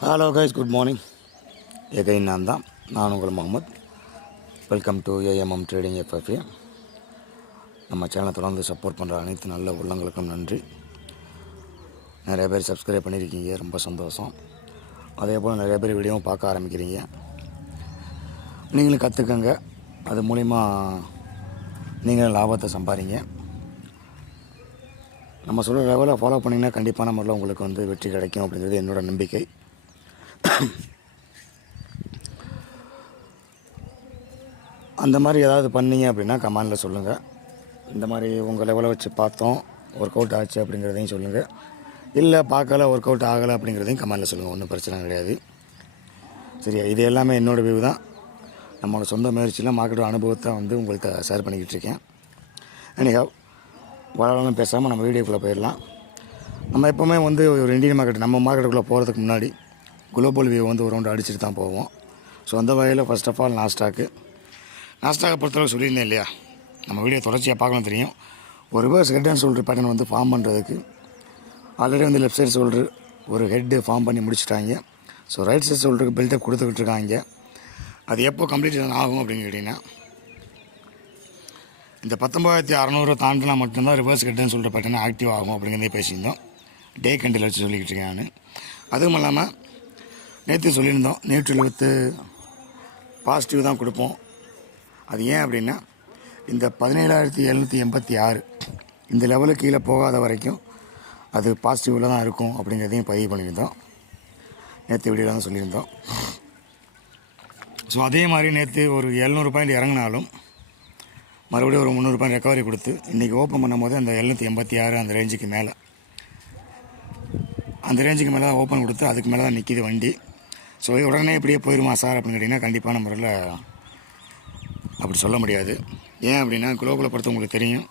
Hello guys, good morning. Again நான் உங்கள் Mohammed. Welcome to AMM trading FFA. நம்ம சேனலை தொடர்ந்து சப்போர்ட் பண்ணுற அனைத்து நல்ல உள்ளங்களுக்கும் நன்றி. நிறைய பேர் சப்ஸ்கிரைப் பண்ணியிருக்கீங்க, ரொம்ப சந்தோஷம். அதே போல் நிறைய பேர் வீடியோவும் பார்க்க ஆரம்பிக்கிறீங்க. நீங்களும் கற்றுக்கங்க, அது மூலிமா நீங்களும் லாபத்தை சம்பாதிங்க. நம்ம சொல்கிற லெவலில் ஃபாலோ பண்ணிங்கன்னா கண்டிப்பான முறையில் உங்களுக்கு வெற்றி கிடைக்கும் அப்படிங்கிறது என்னோடய நம்பிக்கை. அந்த மாதிரி ஏதாவது பண்ணீங்க அப்படின்னா கமெண்டில் சொல்லுங்கள். இந்த மாதிரி உங்கள் லெவலை வச்சு பார்த்தோம், ஒர்க் அவுட் ஆச்சு அப்படிங்கிறதையும் சொல்லுங்கள். இல்லை பார்க்கல, ஒர்க் அவுட் ஆகலை அப்படிங்கிறதையும் கமெண்டில் சொல்லுங்கள். ஒன்றும் பிரச்சனை கிடையாது. சரியா? இது எல்லாமே என்னோடய வியூ தான். நம்மளோட சொந்த முயற்சியில் மார்க்கெட்டோட அனுபவத்தை உங்கள்கிட்ட ஷேர் பண்ணிக்கிட்டு இருக்கேன். எனிஹவ், வளரலாம் பேசாமல் நம்ம வீடியோக்குள்ளே போயிடலாம். நம்ம எப்போவுமே ஒரு இந்தியன் மார்க்கெட், நம்ம மார்க்கெட்டுக்குள்ளே போகிறதுக்கு முன்னாடி குளோபல் வியூ ஒரு ரவுண்டு அடிச்சுட்டு தான் போவோம். ஸோ அந்த வகையில் ஃபர்ஸ்ட் ஆஃப் ஆல் நாஸ்டாக்கை பொறுத்தளவு சொல்லியிருந்தேன் இல்லையா, நம்ம வீடியோ தொடர்ச்சியாக பார்க்கலாம் தெரியும். ஒரு reverse head and shoulder pattern form பண்ணுறதுக்கு ஆல்ரெடி லெஃப்ட் சைடு ஷோல்டர் ஒரு ஹெட்டு ஃபார்ம் பண்ணி முடிச்சுட்டாங்க. ஸோ ரைட் சைடு ஷோல்டருக்கு பில்டப் கொடுத்துக்கிட்டு இருக்காங்க. அது எப்போ கம்ப்ளீட் ஆகும் அப்படின்னு கேட்டிங்கன்னா, இந்த 19,600 தாண்டினா மட்டும்தான் reverse head and shoulder pattern active ஆகும் அப்படிங்கிறதே பேசியிருந்தோம். டே கண்டில் வச்சு சொல்லிக்கிட்டு இருக்கேன் நான். அதுவும் இல்லாமல் நேற்று சொல்லியிருந்தோம், நியூட்ரல் வித்து பாசிட்டிவ் தான் கொடுப்போம். அது ஏன் அப்படின்னா, இந்த 17,786 இந்த லெவலுக்கு கீழே போகாத வரைக்கும் அது பாசிட்டிவில் தான் இருக்கும் அப்படிங்கிறதையும் பதிவு பண்ணியிருந்தோம். நேற்று வீடியோவில் தான் சொல்லியிருந்தோம். ஸோ அதே மாதிரி நேற்று ஒரு 700 பாயிண்ட் இறங்கினாலும் மறுபடியும் ஒரு 300 பாயிண்ட் ரெக்கவரி கொடுத்து இன்றைக்கி ஓப்பன் பண்ணும் போது அந்த 786 அந்த ரேஞ்சுக்கு மேலே தான் ஓப்பன் கொடுத்து அதுக்கு மேலே தான் நிற்கிது வண்டி. ஸோ உடனே இப்படியே போயிடுமா சார் அப்படின்னு கேட்டிங்கன்னா கண்டிப்பான முறையில் அப்படி சொல்ல முடியாது. ஏன் அப்படின்னா, குளோபலை பொறுத்த உங்களுக்கு தெரியும்,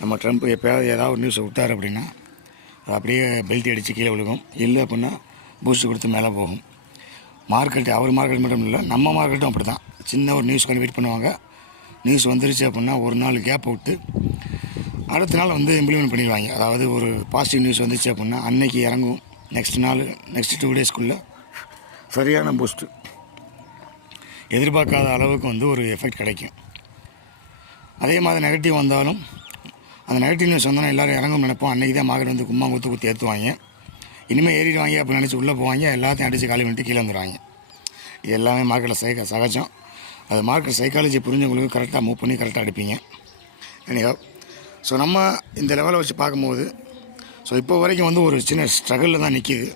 நம்ம ட்ரம்ப் எப்போயாவது ஏதாவது ஒரு நியூஸை விட்டார் அப்படின்னா அது அப்படியே பெல்ட் அடித்து கீழே விழுகும். இல்லை அப்படின்னா பூஸ்ட் கொடுத்து மேலே போகும். அவர் மார்க்கெட் மட்டும் இல்லை, நம்ம மார்க்கெட்டும் அப்படி தான். சின்ன ஒரு நியூஸ் கொஞ்சம் வெயிட் பண்ணுவாங்க. நியூஸ் வந்துருச்சு அப்படின்னா ஒரு நாள் கேப் விட்டு அடுத்த நாள் இம்ப்ளிமெண்ட் பண்ணிடுவாங்க. அதாவது ஒரு பாசிட்டிவ் நியூஸ் வந்துச்சு அப்படின்னா அன்னைக்கு இறங்கும். நெக்ஸ்ட் 2 டேஸ்க்குள்ளே சரியான பூஸ்ட்டு, எதிர்பார்க்காத அளவுக்கு ஒரு எஃபெக்ட் கிடைக்கும். அதே மாதிரி நெகட்டிவ் வந்தாலும் அந்த நெகட்டிவ் நியூஸ் வந்தாலும் எல்லோரும் இறங்கும் நினைப்போம். அன்றைக்கி தான் மார்க்கெட் கும்மா குத்தி ஏற்றுவாங்க. இனிமேல் ஏறிடுவாங்க அப்படின்னு நினச்சி உள்ளே போவாங்க. எல்லாத்தையும் அடித்து காலி பண்ணிட்டு கீழே வந்துடுவாங்க. இது எல்லாமே மார்க்கெட்டில் சகஜம். அது மார்க்கெட் சைக்காலஜி புரிஞ்சவங்களுக்கு கரெக்டாக மூவ் பண்ணி கரெக்டாக அடிப்பீங்க. எனிஹோ, ஸோ நம்ம இந்த லெவலை வச்சு பார்க்கும்போது இப்போ வரைக்கும் ஒரு சின்ன ஸ்ட்ரகிளில் தான் நிற்கிது.